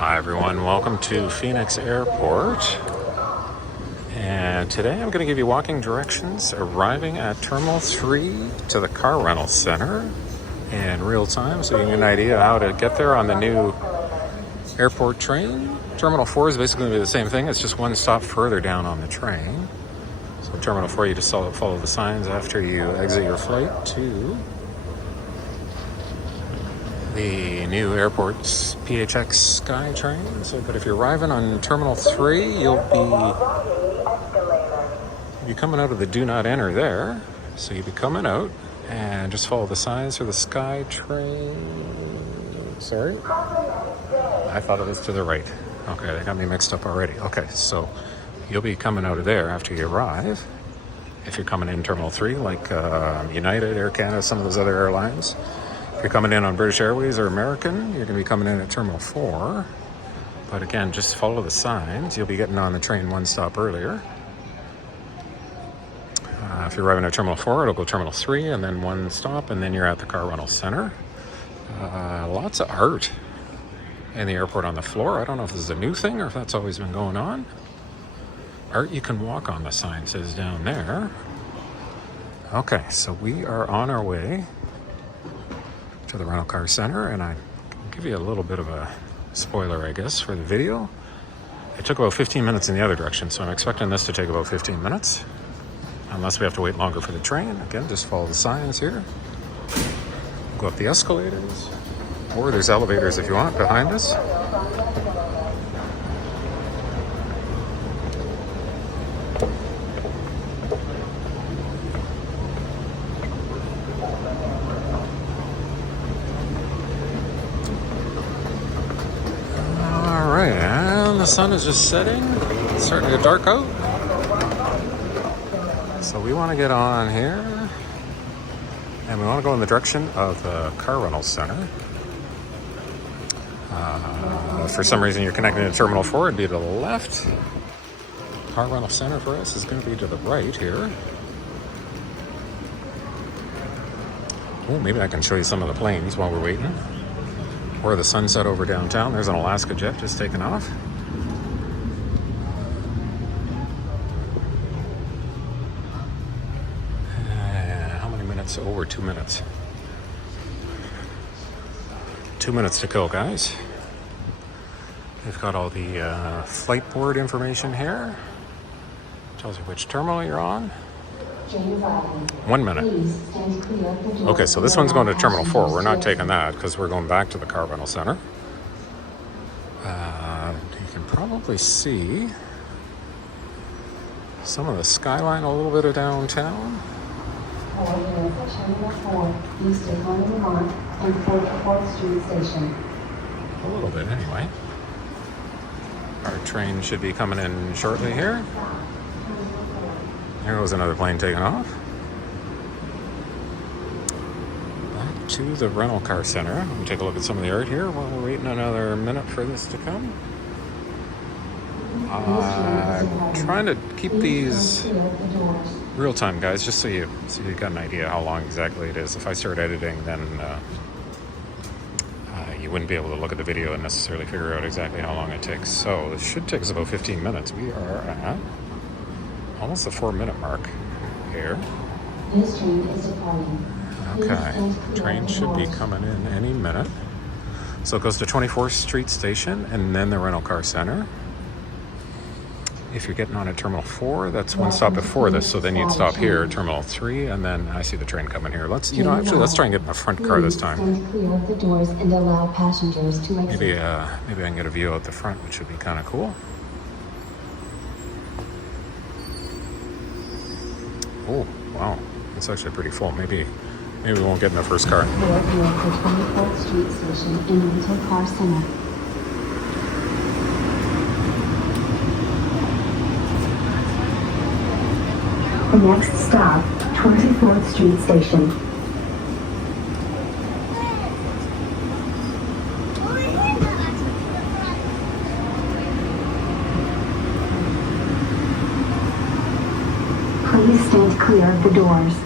Hi everyone, welcome to Phoenix Airport. And today I'm going to give you walking directions arriving at Terminal 3 to the car rental center in real time so you can get an idea how to get there on the new airport train. Terminal 4 is basically going to be the same thing, it's just one stop further down on the train. So Terminal 4, you just follow the signs after you exit your flight to the new airport's PHX Sky train. So, but if you're arriving on Terminal 3, you'll be coming out of the Do Not Enter there. So you'll be coming out and just follow the signs for the Sky train. Sorry? I thought it was to the right. Okay, they got me mixed up already. Okay, so you'll be coming out of there after you arrive. If you're coming in Terminal 3, like United, Air Canada, some of those other airlines. If you're coming in on British Airways or American, you're going to be coming in at Terminal 4. But again, just follow the signs. You'll be getting on the train one stop earlier. If you're arriving at Terminal 4, it'll go Terminal 3 and then one stop, and then you're at the car rental center. Lots of art in the airport on the floor. I don't know if this is a new thing or if that's always been going on. Art you can walk on, the sign says down there. Okay, so we are on our way to the rental car center, and I can give you a little bit of a spoiler, I guess, for the video. It took about 15 minutes in the other direction, so I'm expecting this to take about 15 minutes, unless we have to wait longer for the train. Again, just follow the signs here. Go up the escalators, or there's elevators if you want behind us. The sun is just setting. It's starting to get dark out. So we want to get on here and we want to go in the direction of the car rental center. For some reason you're connecting to Terminal 4, it'd be to the left. Car rental center for us is going to be to the right here. Oh, maybe I can show you some of the planes while we're waiting. Or the sunset over downtown. There's an Alaska jet just taking off. Over 2 minutes. 2 minutes to kill, guys. They've got all the flight board information here. Tells you which terminal you're on. 1 minute. Okay, so this one's going to Terminal 4. We're not taking that because we're going back to the car rental center. You can probably see some of the skyline, a little bit of downtown. Terminal 4, east of Vermont and 44th Street Station. A little bit, anyway. Our train should be coming in shortly here. There goes another plane taking off. Back to the rental car center. We'll take a look at some of the art here while we're waiting another minute for this to come. Trying to keep these real time, guys, just so you got an idea how long exactly it is. If I start editing, then you wouldn't be able to look at the video and necessarily figure out exactly how long it takes. So it should take us about 15 minutes. We are at almost the 4-minute mark here. This train is departing. Okay, train should be coming in any minute. So it goes to 24th Street Station and then the rental car center. If you're getting on at Terminal 4, that's one stop before this, so then you'd stop here at Terminal 3, and then I see the train coming here. Let's try and get in the front car this time. Clear of the doors and allow passengers to exit. Maybe I can get a view out the front, which would be kind of cool. Oh, wow, it's actually pretty full. Maybe we won't get in the first car. Clear of the 24th Street Station and rental car center. The next stop, 24th Street Station. Please stand clear of the doors.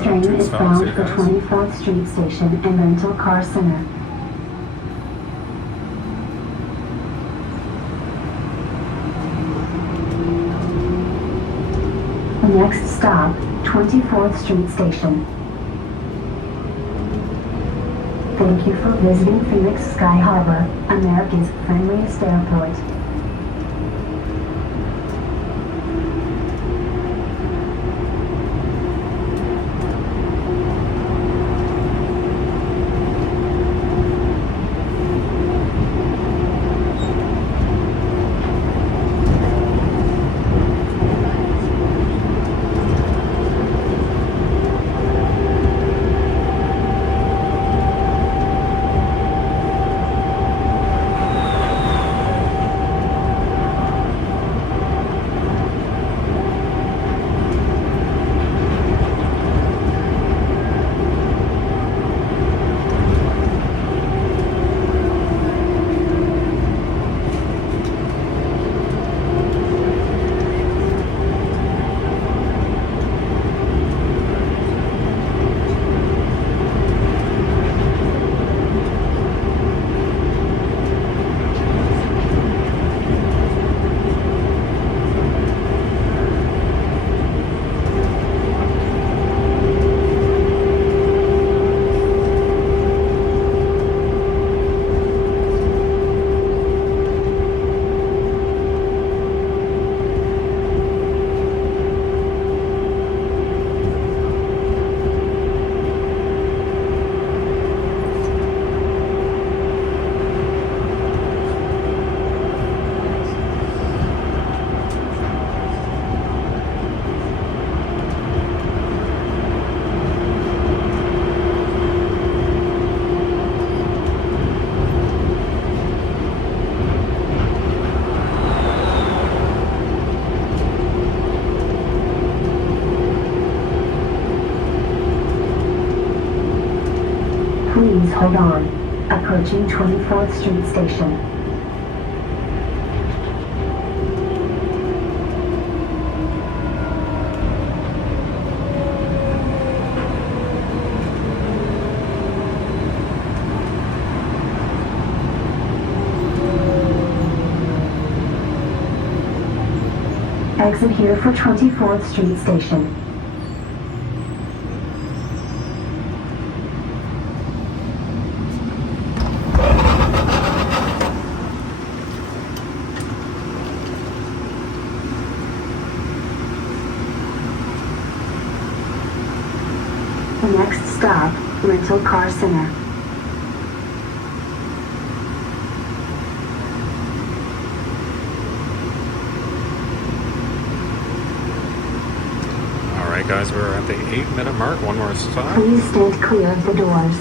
This train Two is stops bound here, for guys. 24th Street Station and Rental Car Center. The next stop, 24th Street Station. Thank you for visiting Phoenix Sky Harbor, America's friendliest airport. Please hold on. Approaching 24th Street Station. Exit here for 24th Street Station. The next stop, Rental Car Center. Alright guys, we're at the 8-minute mark. One more stop. Please stand clear of the doors.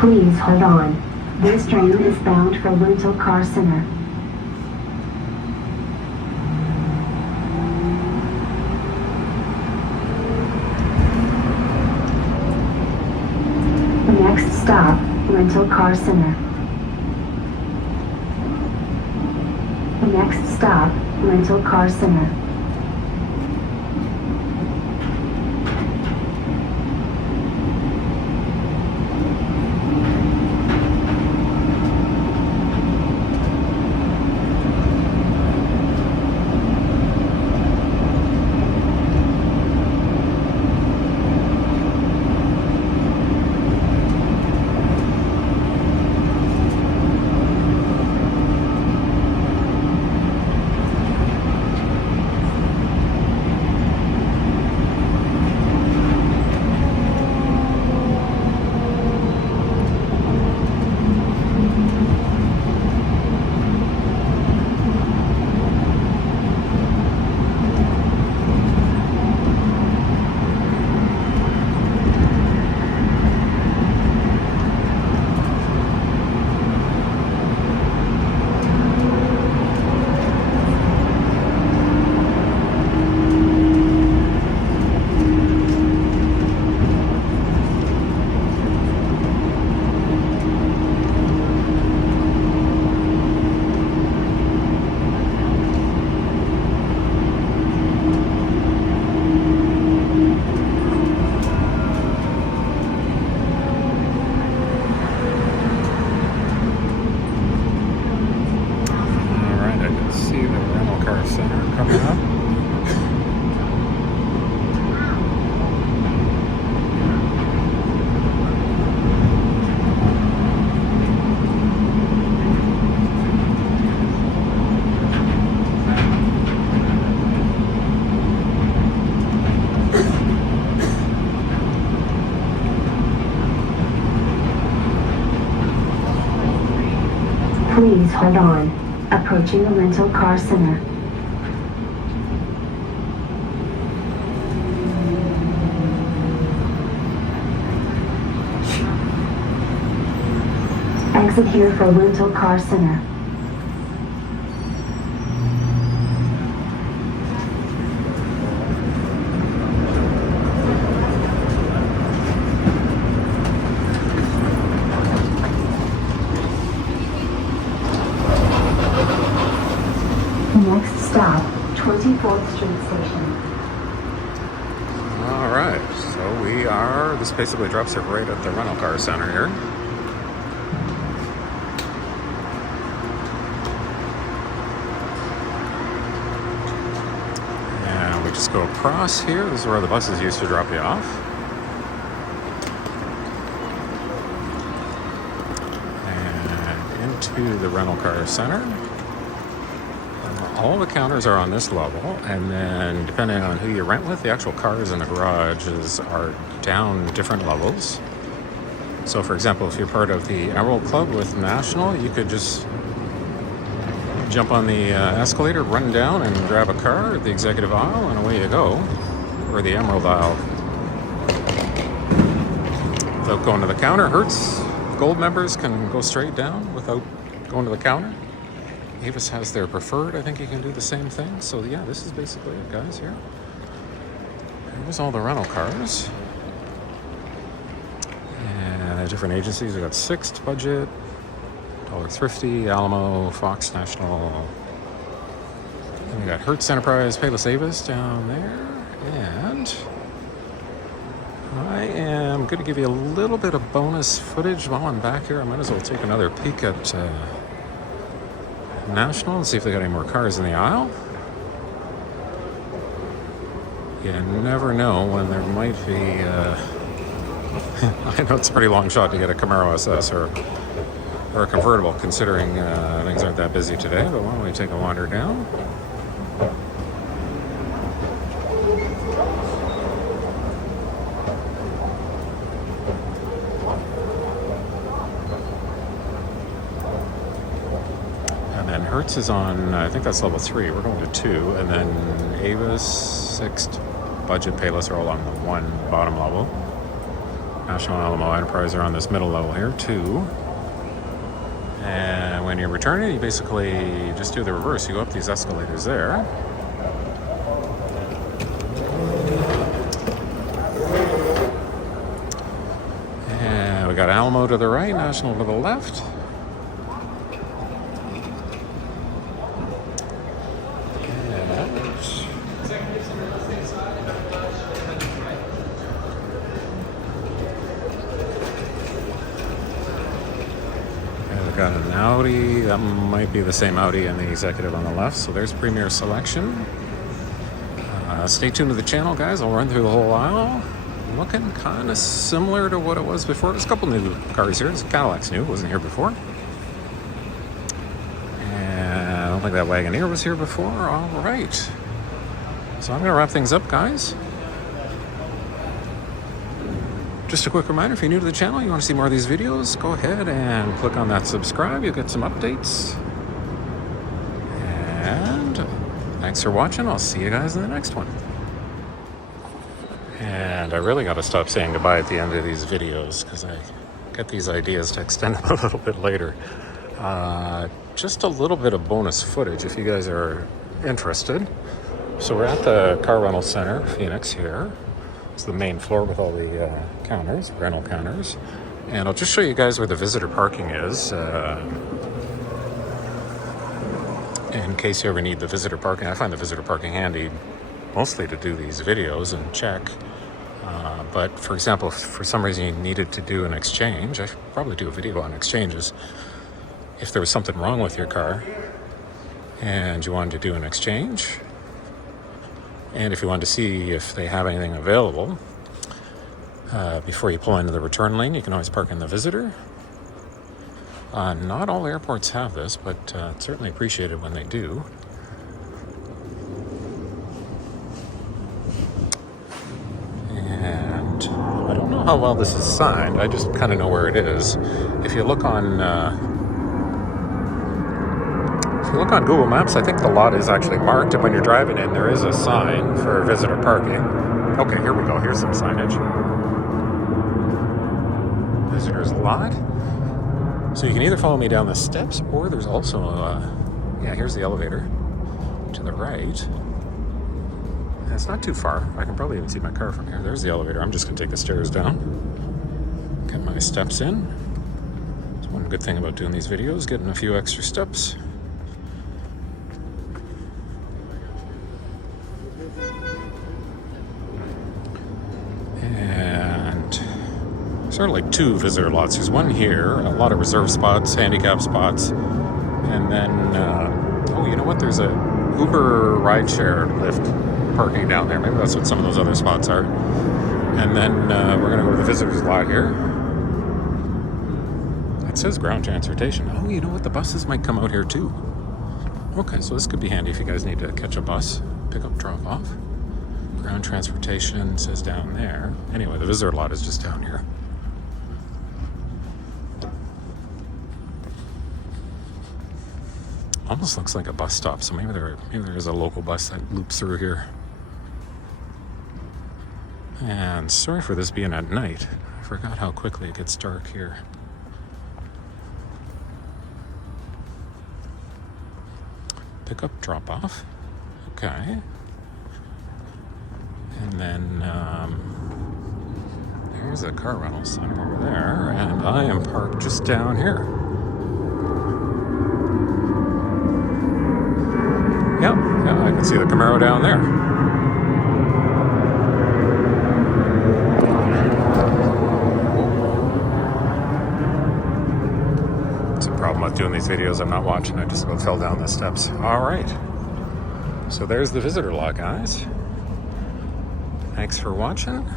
Please hold on. This train is bound for Rental Car Center. The next stop, Rental Car Center. The next stop, Rental Car Center. coming up. Please hold on. Approaching the rental car center. Exit here for rental car center. Next stop, 24th Street Station. All right, so this basically drops it right at the rental car center here. And we just go across here. This is where the buses used to drop you off. And into the rental car center. All the counters are on this level, and then depending on who you rent with, the actual cars in the garages are down different levels. So for example, if you're part of the Emerald Club with National, you could just jump on the escalator, run down and grab a car at the executive aisle, and away you go, or the Emerald aisle. Without going to the counter. Hertz Gold members can go straight down without going to the counter. Avis has their preferred. I think you can do the same thing. So yeah, this is basically it, guys, here. Here's all the rental cars. And different agencies. We got Sixt, Budget, Dollar Thrifty, Alamo, Fox National. And we got Hertz Enterprise, Payless Avis down there. And I am going to give you a little bit of bonus footage while I'm back here. I might as well take another peek at National and see if they got any more cars in the aisle. You never know when there might be I know it's a pretty long shot to get a Camaro SS or a convertible, considering things aren't that busy today, but why don't we take a wander down. Hertz is on, I think that's level 3. We're going to 2. And then Avis, Sixt, Budget, Payless are all on the 1 bottom level. National, Alamo, Enterprise are on this middle level here, 2. And when you're returning, you basically just do the reverse. You go up these escalators there. And we got Alamo to the right, National to the left. Got an Audi. That might be the same Audi and the executive on the left. So there's Premier Selection. Stay tuned to the channel, guys. I'll run through the whole aisle. Looking kind of similar to what it was before. There's a couple new cars here. This Cadillac's new. It wasn't here before. And I don't think that Wagoneer was here before. All right. So I'm going to wrap things up, guys. Just a quick reminder, if you're new to the channel, you want to see more of these videos, go ahead and click on that subscribe. You'll get some updates. And thanks for watching. I'll see you guys in the next one. And I really got to stop saying goodbye at the end of these videos because I get these ideas to extend them a little bit later. Just a little bit of bonus footage if you guys are interested. So we're at the Car Rental Center, Phoenix here. It's the main floor with all the counters, rental counters. And I'll just show you guys where the visitor parking is. In case you ever need the visitor parking. I find the visitor parking handy mostly to do these videos and check. But for example, if for some reason you needed to do an exchange, I should probably do a video on exchanges. If there was something wrong with your car and you wanted to do an exchange, And if you want to see if they have anything available before you pull into the return lane, you can always park in the visitor. Not all airports have this, but it's certainly appreciated when they do. And I don't know how well this is signed. I just kind of know where it is. If you look on Google Maps, I think the lot is actually marked, and when you're driving in, there is a sign for visitor parking. Okay, here we go. Here's some signage. Visitor's lot. So you can either follow me down the steps, or there's also here's the elevator to the right. And it's not too far. I can probably even see my car from here. There's the elevator. I'm just going to take the stairs down. Get my steps in. It's one good thing about doing these videos, getting a few extra steps. And sort of like two visitor lots. There's one here, a lot of reserved spots, handicap spots, and then oh, you know what? There's a Uber rideshare Lyft parking down there. Maybe that's what some of those other spots are. And then we're gonna go to the visitors lot here. It says ground transportation. Oh, you know what? The buses might come out here too. Okay, so this could be handy if you guys need to catch a bus, pick up, drop off. Ground transportation says down there. Anyway, the visitor lot is just down here. Almost looks like a bus stop, so maybe there is a local bus that loops through here. And sorry for this being at night. I forgot how quickly it gets dark here. Pick up, drop off. Okay. And then there's a car rental center over there, and I am parked just down here. Yeah, I can see the Camaro down there. It's a problem with doing these videos. I'm not watching. I just about fell down the steps. All right. So there's the visitor lot, guys. Thanks for watching.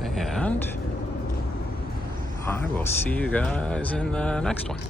And I will see you guys in the next one.